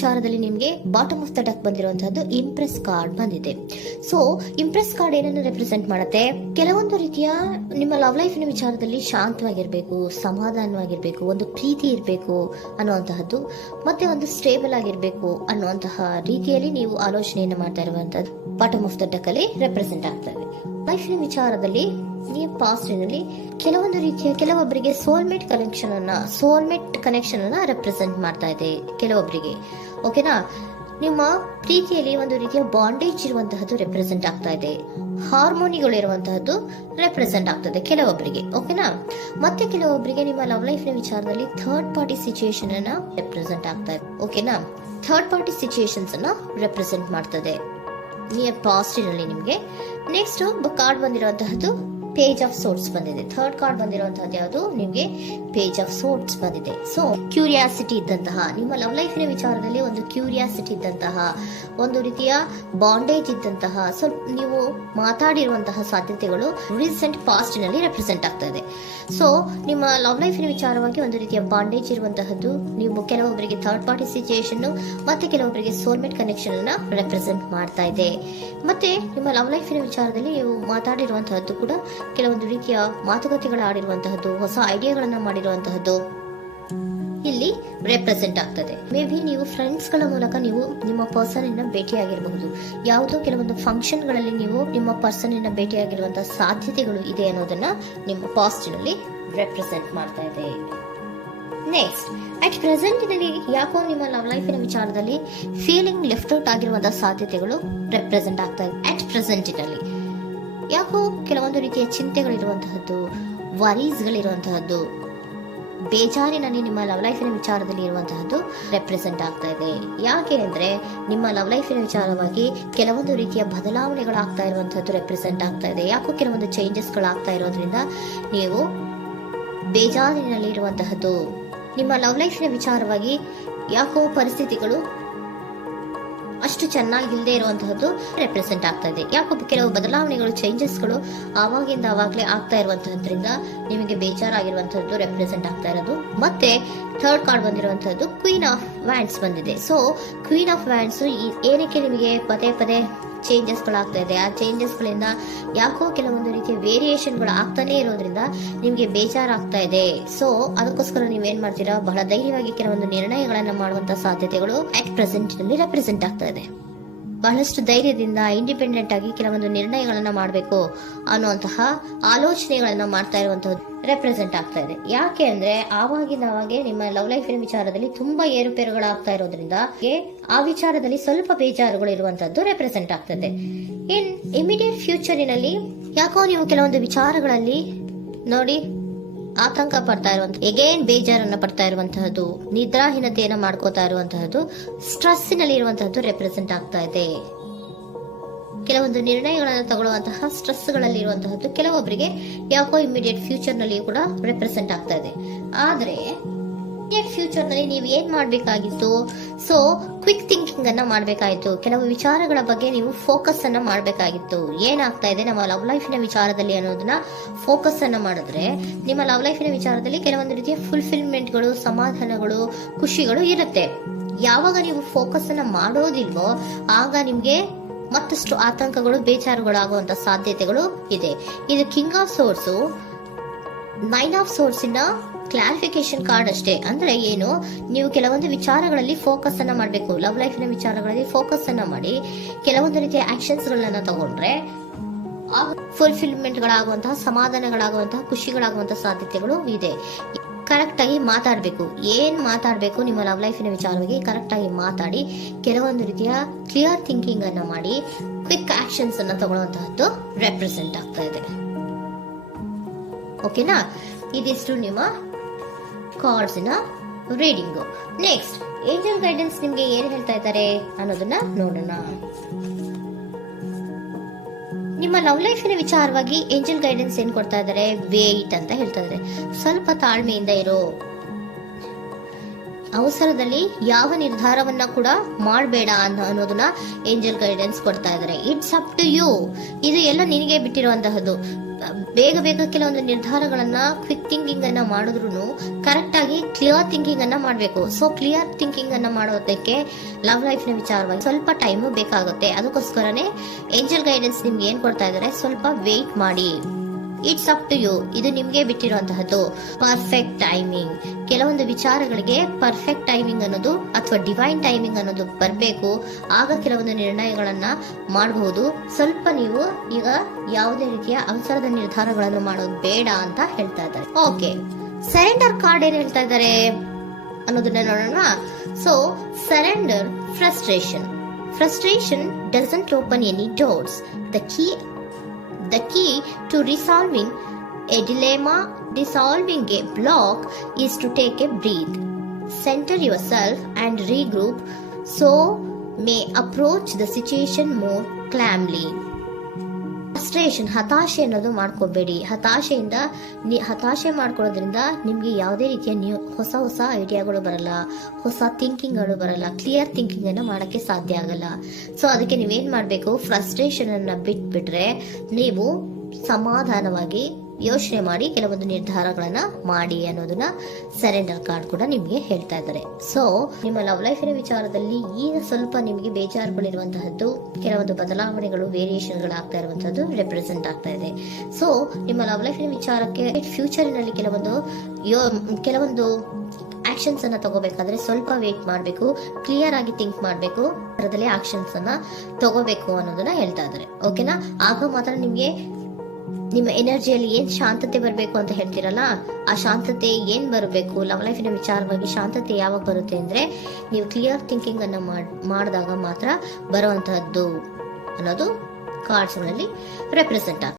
ವಿಚಾರದಲ್ಲಿ ನಿಮಗೆ bottom of the deck ಬಂದಿರುವಂತಹದ್ದು ಇಂಪ್ರೆಸ್ ಕಾರ್ಡ್ ಬಂದಿದೆ. ಸೊ ಇಂಪ್ರೆಸ್ ಕಾರ್ಡ್ ಏನನ್ನು ರೆಪ್ರೆಸೆಂಟ್ ಮಾಡುತ್ತೆ? ಕೆಲವೊಂದು ರೀತಿಯ ನಿಮ್ಮ ಲವ್ ಲೈಫಿನ ವಿಚಾರದಲ್ಲಿ ಶಾಂತವಾಗಿರ್ಬೇಕು, ಸಮಾಧಾನವಾಗಿರ್ಬೇಕು, ಒಂದು ಪ್ರೀತಿ ಇರಬೇಕು ಅನ್ನುವಂತಹದ್ದು, ಮತ್ತೆ ಒಂದು ಸ್ಟೇಬಲ್ ಆಗಿರ್ಬೇಕು ಅನ್ನುವಂತಹ ರೀತಿಯಲ್ಲಿ ನೀವು ಆಲೋಚನೆಯನ್ನು ಮಾಡ್ತಾ ಇರುವಂತಹದ್ದು ಬಾಟಮ್ ಆಫ್ ದ ಡೆಕ್ ಅಲ್ಲಿ ರೆಪ್ರೆಸೆಂಟ್ ಆಗ್ತದೆ. ಲೈಫಿನ ವಿಚಾರದಲ್ಲಿ ನೀವು ಪಾಸ್ಟಿನಲ್ಲಿ ಕೆಲವೊಂದು ರೀತಿಯ ಕೆಲವೊಬ್ಬರಿಗೆ ಸೋಲ್ಮೇಟ್ ಕನೆಕ್ಷನ್ ಅನ್ನ ರೆಪ್ರೆಸೆಂಟ್ ಮಾಡ್ತಾ ಇದೆ ಕೆಲವೊಬ್ಬರಿಗೆ. ಓಕೆನಾ? ನಿಮ್ಮ ಪ್ರೀತಿಯಲ್ಲಿ ಒಂದು ರೀತಿಯ ಬಾಂಡೇಜ್ ಇರುವಂತಹದ್ದು ರೆಪ್ರೆಸೆಂಟ್ ಆಗ್ತಾ ಇದೆ. ಹಾರ್ಮೋನಿಗಳು ಇರುವಂತಹದ್ದು ರೆಪ್ರೆಸೆಂಟ್ ಆಗ್ತದೆ ಕೆಲವೊಬ್ಬರಿಗೆ. ಓಕೆನಾ? ಮತ್ತೆ ಕೆಲವೊಬ್ಬರಿಗೆ ನಿಮ್ಮ ಲವ್ ಲೈಫ್ ನ ವಿಚಾರದಲ್ಲಿ ಥರ್ಡ್ ಪಾರ್ಟಿ ಸಿಚುಯೇಷನ್ ಅನ್ನ ರೆಪ್ರೆಸೆಂಟ್ ಆಗ್ತಾ ಇದೆ. ಓಕೆನಾ? ಥರ್ಡ್ ಪಾರ್ಟಿ ಸಿಚುಯೇಷನ್ಸ್ ಅನ್ನ ರೆಪ್ರೆಸೆಂಟ್ ಮಾಡ್ತದೆ ನಿಯರ್ ಪಾಸ್ಟಿನಲ್ಲಿ ನಿಮಗೆ. ನೆಕ್ಸ್ಟ್ ಕಾರ್ಡ್ ಬಂದಿರುವಂತಹದ್ದು ಪೇಜ್ ಆಫ್ ಸೋರ್ಟ್ಸ್ ಬಂದಿದೆ. ಥರ್ಡ್ ಕಾರ್ಡ್ ಬಂದಿರುವಂತಹದ್ದು ಯಾವುದು? ನಿಮಗೆ ಪೇಜ್ ಆಫ್ ಸೋರ್ಟ್ಸ್ ಬಂದಿದೆ. ಸೊ ಕ್ಯೂರಿಯಾಸಿಟಿ ಇದ್ದಂತಹ, ನಿಮ್ಮ ಲವ್ ಲೈಫಿನ ವಿಚಾರದಲ್ಲಿ ಒಂದು ಕ್ಯೂರಿಯಾಸಿಟಿ ಇದ್ದಂತಹ, ಒಂದು ರೀತಿಯ ಬಾಂಡೇಜ್ ಇದ್ದಂತಹ, ಸ್ವಲ್ಪ ನೀವು ಮಾತಾಡಿರುವಂತಹ ಸಾಧ್ಯತೆಗಳು ರೀಸೆಂಟ್ ಪಾಸ್ಟ್ ನಲ್ಲಿ ರೆಪ್ರೆಸೆಂಟ್ ಆಗ್ತಾ ಇದೆ. ಸೊ ನಿಮ್ಮ ಲವ್ ಲೈಫಿನ ವಿಚಾರವಾಗಿ ಒಂದು ರೀತಿಯ ಬಾಂಡೇಜ್ ಇರುವಂತಹದ್ದು, ನೀವು ಕೆಲವೊಬ್ಬರಿಗೆ ಥರ್ಡ್ ಪಾರ್ಟಿ ಸಿಚುಯೇಷನ್ ಮತ್ತೆ ಕೆಲವೊಬ್ಬರಿಗೆ ಸೋಲ್ಮೇಟ್ ಕನೆಕ್ಷನ್ ಅನ್ನ ರೆಪ್ರೆಸೆಂಟ್ ಮಾಡ್ತಾ ಇದೆ. ಮತ್ತೆ ನಿಮ್ಮ ಲವ್ ಲೈಫಿನ ವಿಚಾರದಲ್ಲಿ ನೀವು ಮಾತಾಡಿರುವಂತಹದ್ದು ಕೂಡ ಕೆಲವೊಂದು ರೀತಿಯ ಮಾತುಕತೆಗಳು ಆಡಿರುವಂತಹದ್ದು, ಹೊಸ ಐಡಿಯಾಗಳನ್ನ ಮಾಡಿರುವಂತಹದ್ದು ಇಲ್ಲಿ ರೆಪ್ರೆಸೆಂಟ್ ಆಗ್ತದೆ. ಮೇ ಬಿ ನೀವು ಫ್ರೆಂಡ್ಸ್ ಗಳ ಮೂಲಕ ನೀವು ನಿಮ್ಮ ಪರ್ಸನ್ ಅನ್ನ ಭೇಟಿಯಾಗಿರಬಹುದು. ಯಾವುದೋ ಕೆಲವೊಂದು ಫಂಕ್ಷನ್ ಗಳಲ್ಲಿ ನೀವು ನಿಮ್ಮ ಪರ್ಸನ್ ಅನ್ನ ಭೇಟಿಯಾಗಿರುವಂತಹ ಸಾಧ್ಯತೆಗಳು ಇದೆ ಅನ್ನೋದನ್ನ ನಿಮ್ಮ ಪಾಸ್ಟ್ ನಲ್ಲಿ ರೆಪ್ರೆಸೆಂಟ್ ಮಾಡ್ತಾ ಇದೆ. ನೆಕ್ಸ್ಟ್, ಅಟ್ ಪ್ರೆಸೆಂಟ್ ನಲ್ಲಿ ಯಾಕೋ ನಿಮ್ಮ ಲವ್ ಲೈಫಿನ ವಿಚಾರದಲ್ಲಿ ಫೀಲಿಂಗ್ ಲೆಫ್ಟ್ ಔಟ್ ಆಗಿರುವಂತಹ ಸಾಧ್ಯತೆಗಳು ರೆಪ್ರೆಸೆಂಟ್ ಆಗ್ತಾ ಇದೆ. ಅಟ್ ಪ್ರೆಸೆಂಟ್ ನಲ್ಲಿ ಯಾಕೋ ಕೆಲವೊಂದು ರೀತಿಯ ಚಿಂತೆಗಳಿರುವಂತಹದ್ದು, ವರೀಸ್ಗಳಿರುವಂತಹದ್ದು, ಬೇಜಾರಿನಲ್ಲಿ ನಿಮ್ಮ ಲವ್ ಲೈಫಿನ ವಿಚಾರದಲ್ಲಿ ಇರುವಂತಹದ್ದು ರೆಪ್ರೆಸೆಂಟ್ ಆಗ್ತಾ ಇದೆ. ಯಾಕೆ ಅಂದ್ರೆ ನಿಮ್ಮ ಲವ್ ಲೈಫಿನ ವಿಚಾರವಾಗಿ ಕೆಲವೊಂದು ರೀತಿಯ ಬದಲಾವಣೆಗಳಾಗ್ತಾ ಇರುವಂತಹದ್ದು ರೆಪ್ರೆಸೆಂಟ್ ಆಗ್ತಾ ಇದೆ. ಯಾಕೋ ಕೆಲವೊಂದು ಚೇಂಜಸ್ಗಳಾಗ್ತಾ ಇರೋದ್ರಿಂದ ನೀವು ಬೇಜಾರಿನಲ್ಲಿ ಇರುವಂತಹದ್ದು. ನಿಮ್ಮ ಲವ್ ಲೈಫಿನ ವಿಚಾರವಾಗಿ ಯಾಕೋ ಪರಿಸ್ಥಿತಿಗಳು ಅಷ್ಟು ಚೆನ್ನಾಗಿಲ್ಲದೆ ಇರುವಂತಹದ್ದು ರೆಪ್ರೆಸೆಂಟ್ ಆಗ್ತಾ ಇದೆ. ಯಾಕೋ ಕೆಲವು ಬದಲಾವಣೆಗಳು, ಚೇಂಜಸ್ಗಳು ಆವಾಗಿಂದ ಆವಾಗಲೇ ಆಗ್ತಾ ಇರುವಂತಹದ್ರಿಂದ ನಿಮಗೆ ಬೇಜಾರಾಗಿರುವಂತಹದ್ದು ರೆಪ್ರೆಸೆಂಟ್ ಆಗ್ತಾ ಇರೋದು. ಮತ್ತೆ ಥರ್ಡ್ ಕಾರ್ಡ್ ಬಂದಿರುವಂತಹದ್ದು ಕ್ವೀನ್ ಆಫ್ ವ್ಯಾಂಡ್ಸ್ ಬಂದಿದೆ. ಸೊ ಕ್ವೀನ್ ಆಫ್ ವ್ಯಾಂಡ್ಸ್ ಏನಕ್ಕೆ ನಿಮಗೆ ಪದೇ ಪದೇ ಚೇಂಜಸ್ಗಳಾಗ್ತಾ ಇದೆ? ಆ ಚೇಂಜಸ್ಗಳಿಂದ ಯಾಕೋ ಕೆಲವೊಂದು ರೀತಿಯ ವೇರಿಯೇಷನ್ಗಳು ಆಗ್ತಾನೆ ಇರೋದ್ರಿಂದ ನಿಮಗೆ ಬೇಜಾರಾಗ್ತಾ ಇದೆ. ಸೊ ಅದಕ್ಕೋಸ್ಕರ ನೀವೇನ್ ಮಾಡ್ತೀರಾ? ಬಹಳ ಧೈರ್ಯವಾಗಿ ಕೆಲವೊಂದು ನಿರ್ಣಯಗಳನ್ನ ಮಾಡುವಂತಹ ಸಾಧ್ಯತೆಗಳು ಅಟ್ ಪ್ರೆಸೆಂಟ್ ನಲ್ಲಿ ರೆಪ್ರೆಸೆಂಟ್ ಆಗ್ತಾ ಇದೆ. ಬಹಳಷ್ಟು ಧೈರ್ಯದಿಂದ ಇಂಡಿಪೆಂಡೆಂಟ್ ಆಗಿ ಕೆಲವೊಂದು ನಿರ್ಣಯಗಳನ್ನ ಮಾಡಬೇಕು ಅನ್ನುವಂತಹ ಆಲೋಚನೆಗಳನ್ನ ಮಾಡ್ತಾ ಇರುವಂತಹದ್ದು ರೆಪ್ರೆಸೆಂಟ್ ಆಗ್ತಾ ಇದೆ. ಯಾಕೆ ಅಂದ್ರೆ ಆವಾಗಿನ ಅವಾಗೆ ನಿಮ್ಮ ಲವ್ ಲೈಫಿನ ವಿಚಾರದಲ್ಲಿ ತುಂಬಾ ಏರುಪೇರುಗಳಾಗ್ತಾ ಇರೋದ್ರಿಂದ ಆ ವಿಚಾರದಲ್ಲಿ ಸ್ವಲ್ಪ ಬೇಜಾರುಗಳು ಇರುವಂತದ್ದು ರೆಪ್ರೆಸೆಂಟ್ ಆಗ್ತದೆ. ಇನ್ ಇಮಿಡಿಯೇಟ್ ಫ್ಯೂಚರಿನಲ್ಲಿ ಯಾಕೋ ನೀವು ಕೆಲವೊಂದು ವಿಚಾರಗಳಲ್ಲಿ ನೋಡಿ ಆತಂಕ ಪಡ್ತಾ ಇರುವಂತಹ, ಎಗೇನ್ ಬೇಜಾರನ್ನ ಪಡ್ತಾ ಇರುವಂತಹದ್ದು, ನಿದ್ರಾಹೀನತೆಯನ್ನ ಮಾಡ್ಕೋತಾ ಇರುವಂತಹದ್ದು, ಸ್ಟ್ರೆಸ್ಸಿನಲ್ಲಿ ಇರುವಂತಹದ್ದು ರೆಪ್ರೆಸೆಂಟ್ ಆಗ್ತಾ ಇದೆ. ಕೆಲವೊಂದು ನಿರ್ಣಯಗಳನ್ನು ತಗೊಳ್ಳುವಂತಹ ಸ್ಟ್ರೆಸ್ಗಳಲ್ಲಿ ಇರುವಂತಹದ್ದು ಕೆಲವೊಬ್ಬರಿಗೆ ಯಾಕೋ ಇಮಿಡಿಯೇಟ್ ಫ್ಯೂಚರ್ ನಲ್ಲಿ ಕೂಡ ರೆಪ್ರೆಸೆಂಟ್ ಆಗ್ತಾ ಇದೆ. ಆದ್ರೆ ಫ್ಯೂಚರ್ ನಲ್ಲಿ ನೀವು ಏನ್ ಮಾಡ್ಬೇಕಾಗಿತ್ತು? ಸೊ ಕ್ವಿಕ್ ಥಿಂಕಿಂಗ್ ಅನ್ನ ಮಾಡ್ಬೇಕಾಗಿತ್ತು. ಕೆಲವು ವಿಚಾರಗಳ ಬಗ್ಗೆ ನೀವು ಫೋಕಸ್ ಅನ್ನ ಮಾಡ್ಬೇಕಾಗಿತ್ತು. ಏನಾಗ್ತಾ ಇದೆ ನಮ್ಮ ಲವ್ ಲೈಫಿನ ವಿಚಾರದಲ್ಲಿ ಅನ್ನೋದನ್ನ ಫೋಕಸ್ ಅನ್ನ ಮಾಡಿದ್ರೆ ನಿಮ್ಮ ಲವ್ ಲೈಫಿನ ವಿಚಾರದಲ್ಲಿ ಕೆಲವೊಂದು ರೀತಿಯ ಫುಲ್ಫಿಲ್ಮೆಂಟ್ಗಳು, ಸಮಾಧಾನಗಳು, ಖುಷಿಗಳು ಇರುತ್ತೆ. ಯಾವಾಗ ನೀವು ಫೋಕಸ್ ಅನ್ನ ಮಾಡೋದಿಲ್ವೋ ಆಗ ನಿಮ್ಗೆ ಮತ್ತಷ್ಟು ಆತಂಕಗಳು, ಬೇಜಾರುಗಳು ಆಗುವಂತ ಸಾಧ್ಯತೆಗಳು ಇದೆ. ಇದು king of swords, nine of swords ಇನ್ನ ಕ್ಲಾರಿಫಿಕೇಶನ್ ಕಾರ್ಡ್ ಅಷ್ಟೇ. ಅಂದ್ರೆ ಏನು? ನೀವು ಕೆಲವೊಂದು ವಿಚಾರಗಳಲ್ಲಿ ಫೋಕಸ್ ಅನ್ನ ಮಾಡಬೇಕು. ಲವ್ ಲೈಫಿನ ವಿಚಾರಗಳಲ್ಲಿ ಫೋಕಸ್ ಅನ್ನ ಮಾಡಿ ಕೆಲವೊಂದು ರೀತಿಯ ಆಕ್ಷನ್ಸ್ ಗಳನ್ನ ತಗೊಂಡ್ರೆ ಫುಲ್ಫಿಲ್ಮೆಂಟ್ ಗಳಾಗುವಂತಹ, ಸಮಾಧಾನಗಳಾಗುವಂತಹ, ಖುಷಿಗಳಾಗುವಂತಹ ಸಾಧ್ಯತೆಗಳು ಇದೆ. ಕರೆಕ್ಟ್ ಆಗಿ ಮಾತಾಡಬೇಕು. ಏನ್ ಮಾತಾಡಬೇಕು ನಿಮ್ಮ ಲವ್ ಲೈಫಿನ ವಿಚಾರವಾಗಿ ಕರೆಕ್ಟ್ ಆಗಿ ಮಾತಾಡಿ ಕೆಲವೊಂದು ರೀತಿಯ ಕ್ಲಿಯರ್ ಥಿಂಕಿಂಗ್ ಅನ್ನ ಮಾಡಿ ಕ್ವಿಕ್ ಆಕ್ಷನ್ಸ್ ಅನ್ನ ತಗೊಳ್ಳುವಂತಹದ್ದು ರೆಪ್ರೆಸೆಂಟ್ ಆಗ್ತಾ ಇದೆ. ಓಕೆನಾ? ಇದಿಷ್ಟು ನಿಮ್ಮ ಕಾರ್ಡ್ಸ್ ನ ರೀಡಿಂಗು. ನೆಕ್ಸ್ಟ್, ಏಂಜಲ್ ಗೈಡೆನ್ಸ್ ನಿಮ್ಗೆ ಏನ್ ಹೇಳ್ತಾ ಇದ್ದಾರೆ ಅನ್ನೋದನ್ನ ನೋಡೋಣ. ನಿಮ್ಮ ಲವ್ ಲೈಫಿನ ವಿಚಾರವಾಗಿ ಏಂಜಲ್ ಗೈಡೆನ್ಸ್ ಏನ್ ಕೊಡ್ತಾ ಇದ್ದಾರೆ? ವೇಟ್ ಅಂತ ಹೇಳ್ತಾ ಇದ್ದಾರೆ. ಸ್ವಲ್ಪ ತಾಳ್ಮೆಯಿಂದ ಇರೋ. ಅವಸರದಲ್ಲಿ ಯಾವ ನಿರ್ಧಾರವನ್ನ ಕೂಡ ಮಾಡಬೇಡ ಅನ್ನೋದನ್ನ ಏಂಜಲ್ ಗೈಡೆನ್ಸ್ ಕೊಡ್ತಾ ಇದ್ದಾರೆ. It's up to you. ಇದು ಎಲ್ಲ ನಿನಗೆ ಬಿಟ್ಟಿರುವಂತಹದ್ದು. ಬೇಗ ಬೇಗ ಕೆಲವೊಂದು ನಿರ್ಧಾರಗಳನ್ನ ಕ್ವಿಕ್ ಥಿಂಕಿಂಗ್ ಅನ್ನ ಮಾಡಿದ್ರು ಕರೆಕ್ಟ್ ಆಗಿ ಕ್ಲಿಯರ್ ಥಿಂಕಿಂಗ್ ಅನ್ನ ಮಾಡಬೇಕು. ಸೊ ಕ್ಲಿಯರ್ ಥಿಂಕಿಂಗ್ ಅನ್ನ ಮಾಡೋದಕ್ಕೆ ಲವ್ ಲೈಫ್ ನ ವಿಚಾರವಾಗಿ ಸ್ವಲ್ಪ ಟೈಮ್ ಬೇಕಾಗುತ್ತೆ. ಅದಕ್ಕೋಸ್ಕರನೇ ಏಂಜಲ್ ಗೈಡೆನ್ಸ್ ನಿಮ್ಗೆ ಏನ್ ಕೊಡ್ತಾ ಇದಾರೆ, ಸ್ವಲ್ಪ ವೇಟ್ ಮಾಡಿ. ಇಟ್ಸ್ ಅಪ್ ಟು ಯು, ಇದು ನಿಮ್ಗೆ ಬಿಟ್ಟಿರುವಂತಹದ್ದು. ಪರ್ಫೆಕ್ಟ್ ಟೈಮಿಂಗ್, ಕೆಲವೊಂದು ವಿಚಾರಗಳಿಗೆ ಪರ್ಫೆಕ್ಟ್ ಟೈಮಿಂಗ್ ಅನ್ನೋದು ಅಥವಾ ಡಿವೈನ್ ಟೈಮಿಂಗ್ ಅನ್ನೋದು ಬರಬೇಕು. ಆಗ ಕೆಲವೊಂದು ನಿರ್ಣಯಗಳನ್ನ ಮಾಡಬಹುದು. ಸ್ವಲ್ಪ ನೀವು ಈಗ ಯಾವುದೇ ರೀತಿಯ ಅವಸರದ ನಿರ್ಧಾರಗಳನ್ನು ಮಾಡೋದು ಬೇಡ ಅಂತ ಹೇಳ್ತಾ ಇದ್ದಾರೆ. ಓಕೆ, ಸರೆಂಡರ್ ಕಾರ್ಡ್ ಏನ್ ಹೇಳ್ತಾ ಇದ್ದಾರೆ ಅನ್ನೋದನ್ನ ನೋಡೋಣ. So surrender, frustration doesn't open any doors. The key to resolving a dilemma, dissolving a block, is to take a breath, center yourself and regroup, so may approach the situation more calmly. Frustration, ಹತಾಶೆ ಅನ್ನೋದು ಮಾಡ್ಕೋಬೇಡಿ. ಹತಾಶೆ ಮಾಡ್ಕೊಳ್ಳೋದ್ರಿಂದ ನಿಮ್ಗೆ ಯಾವುದೇ ರೀತಿಯ ಹೊಸ ಐಡಿಯಾಗಳು ಬರಲ್ಲ, ಹೊಸ ಥಿಂಕಿಂಗ್ಗಳು ಬರಲ್ಲ, ಕ್ಲಿಯರ್ ಥಿಂಕಿಂಗ್ ಅನ್ನ ಮಾಡಕ್ಕೆ ಸಾಧ್ಯ ಆಗಲ್ಲ. ಸೊ ಅದಕ್ಕೆ ನೀವೇನ್ ಮಾಡ್ಬೇಕು, ಫ್ರಸ್ಟ್ರೇಷನ್ ಅನ್ನ ಬಿಟ್ಬಿಟ್ರೆ ನೀವು ಸಮಾಧಾನವಾಗಿ ಯೋಚನೆ ಮಾಡಿ ಕೆಲವೊಂದು ನಿರ್ಧಾರಗಳನ್ನ ಮಾಡಿ ಅನ್ನೋದನ್ನ ಸರೆಂಡರ್ ಕಾರ್ಡ್ ಕೂಡ ನಿಮ್ಗೆ ಹೇಳ್ತಾ ಇದ್ದಾರೆ. ಸೊ ನಿಮ್ಮ ಲವ್ ಲೈಫಿನ ವಿಚಾರದಲ್ಲಿ ಈಗ ಸ್ವಲ್ಪ ನಿಮಗೆ ಬೇಜಾರುಗಳಿರುವಂತಹದ್ದು, ಕೆಲವೊಂದು ಬದಲಾವಣೆಗಳು, ವೇರಿಯೇಷನ್ಗಳು ಆಗ್ತಾ ಇರುವಂತಹದ್ದು ರೆಪ್ರೆಸೆಂಟ್ ಆಗ್ತಾ ಇದೆ. ಸೊ ನಿಮ್ಮ ಲವ್ ಲೈಫಿನ ವಿಚಾರಕ್ಕೆ ಫ್ಯೂಚರಿನಲ್ಲಿ ಕೆಲವೊಂದು ಆಕ್ಷನ್ಸ್ ಅನ್ನ ತಗೋಬೇಕಾದ್ರೆ ಸ್ವಲ್ಪ ವೇಟ್ ಮಾಡಬೇಕು, ಕ್ಲಿಯರ್ ಆಗಿ ಥಿಂಕ್ ಮಾಡಬೇಕು, ಅದರದಲ್ಲಿ ಆಕ್ಷನ್ಸ್ ಅನ್ನ ತಗೋಬೇಕು ಅನ್ನೋದನ್ನ ಹೇಳ್ತಾ ಇದ್ದಾರೆ. ಓಕೆನಾ? ಆಗ ಮಾತ್ರ ನಿಮ್ಗೆ ನಿಮ್ಮ ಎನರ್ಜಿಯಲ್ಲಿ ಏನ್ ಶಾಂತತೆ ಬರಬೇಕು ಅಂತ ಹೇಳ್ತೀರಲ್ಲ, ಆ ಶಾಂತತೆ ಏನ್ ಬರಬೇಕು, ಲವ್ ಲೈಫಿನ ವಿಚಾರವಾಗಿ ಶಾಂತತೆ ಯಾವಾಗ ಬರುತ್ತೆ ಅಂದ್ರೆ ನೀವು ಕ್ಲಿಯರ್ ಥಿಂಕಿಂಗ್ ಅನ್ನ ಮಾಡಿದಾಗ ಮಾತ್ರ ಬರುವಂತಹದ್ದು ಅನ್ನೋದು ಕಾರ್ಡ್ಸ್ ಗಳಲ್ಲಿ ರೆಪ್ರೆಸೆಂಟ್ ಆಗುತ್ತೆ.